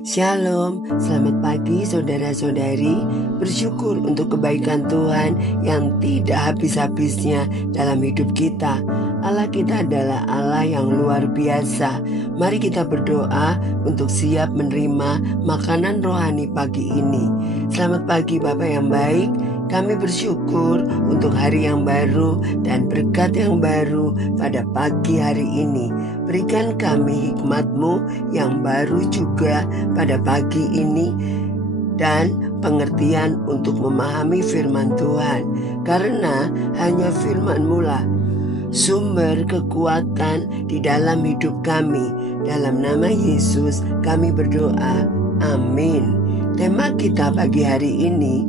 Shalom, selamat pagi saudara-saudari. Bersyukur untuk kebaikan Tuhan yang tidak habis-habisnya dalam hidup kita. Allah kita adalah Allah yang luar biasa. Mari kita berdoa untuk siap menerima makanan rohani pagi ini. Selamat pagi Bapak yang baik. Kami bersyukur untuk hari yang baru dan berkat yang baru pada pagi hari ini. Berikan kami hikmat-Mu yang baru juga pada pagi ini dan pengertian untuk memahami firman Tuhan. Karena hanya firman-Mu lah sumber kekuatan di dalam hidup kami. Dalam nama Yesus kami berdoa. Amin. Tema kita pagi hari ini,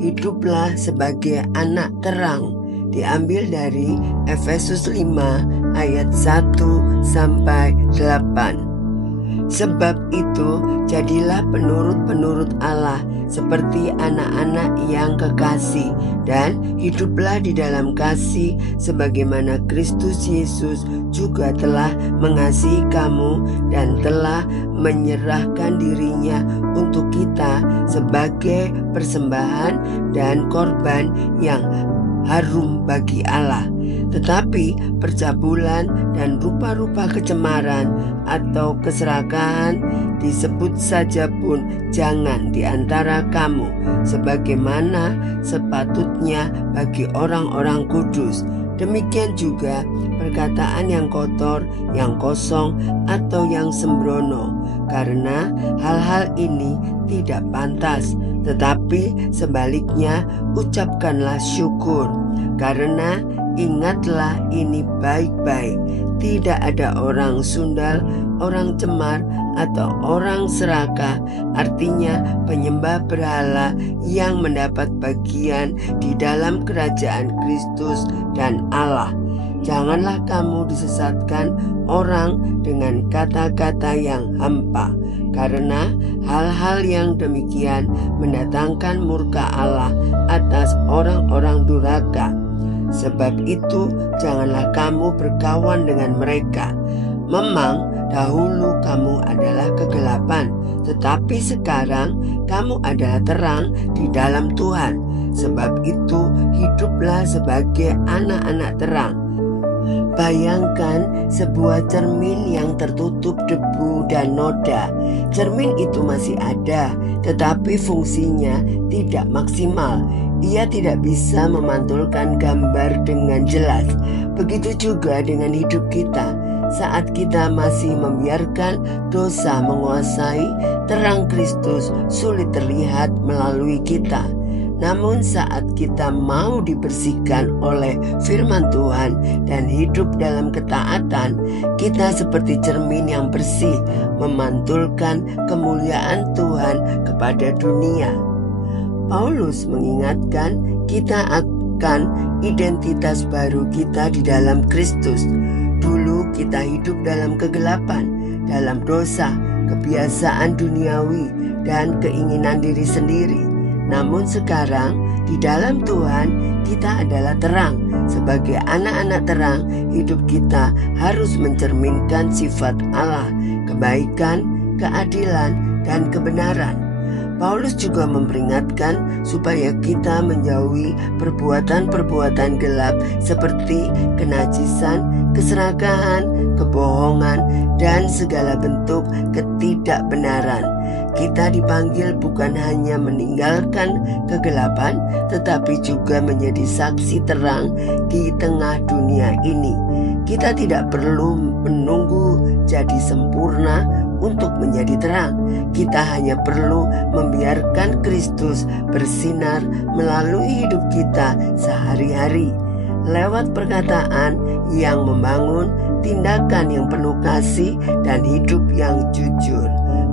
hiduplah sebagai anak terang, diambil dari Efesus 5 ayat 1 sampai 8. Sebab itu jadilah penurut-penurut Allah seperti anak-anak yang kekasih, dan hiduplah di dalam kasih sebagaimana Kristus Yesus juga telah mengasihi kamu dan telah menyerahkan dirinya untuk kita sebagai persembahan dan korban yang harum bagi Allah. Tetapi percabulan dan rupa-rupa kecemaran atau keserakahan disebut saja pun jangan di antara kamu, sebagaimana sepatutnya bagi orang-orang kudus. Demikian juga perkataan yang kotor, yang kosong, atau yang sembrono, karena hal-hal ini tidak pantas. Tetapi sebaliknya ucapkanlah syukur, karena ingatlah ini baik-baik. Tidak ada orang sundal, orang cemar, atau orang serakah, artinya penyembah berhala, yang mendapat bagian di dalam kerajaan Kristus dan Allah. Janganlah kamu disesatkan orang dengan kata-kata yang hampa, karena hal-hal yang demikian mendatangkan murka Allah atas orang-orang durhaka. Sebab itu janganlah kamu berkawan dengan mereka. Memang dahulu kamu adalah kegelapan, tetapi sekarang kamu adalah terang di dalam Tuhan. Sebab itu hiduplah sebagai anak-anak terang. Bayangkan sebuah cermin yang tertutup debu dan noda. Cermin itu masih ada, tetapi fungsinya tidak maksimal. Ia tidak bisa memantulkan gambar dengan jelas. Begitu juga dengan hidup kita. Saat kita masih membiarkan dosa menguasai, terang Kristus sulit terlihat melalui kita. Namun saat kita mau dibersihkan oleh firman Tuhan dan hidup dalam ketaatan, kita seperti cermin yang bersih, memantulkan kemuliaan Tuhan kepada dunia. Paulus mengingatkan kita akan identitas baru kita di dalam Kristus. Dulu kita hidup dalam kegelapan, dalam dosa, kebiasaan duniawi, dan keinginan diri sendiri. Namun sekarang di dalam Tuhan kita adalah terang. Sebagai anak-anak terang, hidup kita harus mencerminkan sifat Allah, kebaikan, keadilan, dan kebenaran. Paulus juga memperingatkan supaya kita menjauhi perbuatan-perbuatan gelap seperti kenajisan, keserakahan, kebohongan, dan segala bentuk ketidakbenaran. Kita dipanggil bukan hanya meninggalkan kegelapan, tetapi juga menjadi saksi terang di tengah dunia ini. Kita tidak perlu menunggu jadi sempurna untuk menjadi terang. Kita hanya perlu membiarkan Kristus bersinar melalui hidup kita sehari-hari. Lewat perkataan yang membangun, tindakan yang penuh kasih, dan hidup yang jujur.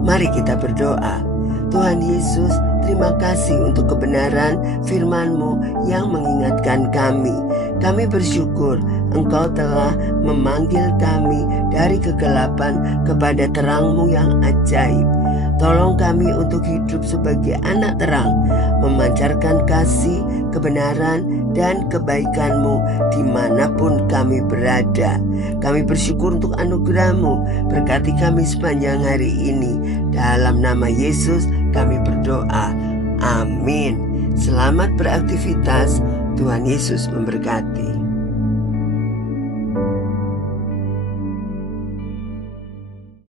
Mari kita berdoa. Tuhan Yesus, terima kasih untuk kebenaran firman-Mu yang mengingatkan kami. Kami bersyukur Engkau telah memanggil kami dari kegelapan kepada terang-Mu yang ajaib. Tolong kami untuk hidup sebagai anak terang, memancarkan kasih, kebenaran, dan kebaikan-Mu dimanapun kami berada. Kami bersyukur untuk anugerah-Mu. Berkati kami sepanjang hari ini. Dalam nama Yesus kami berdoa. Amin. Selamat beraktivitas. Tuhan Yesus memberkati.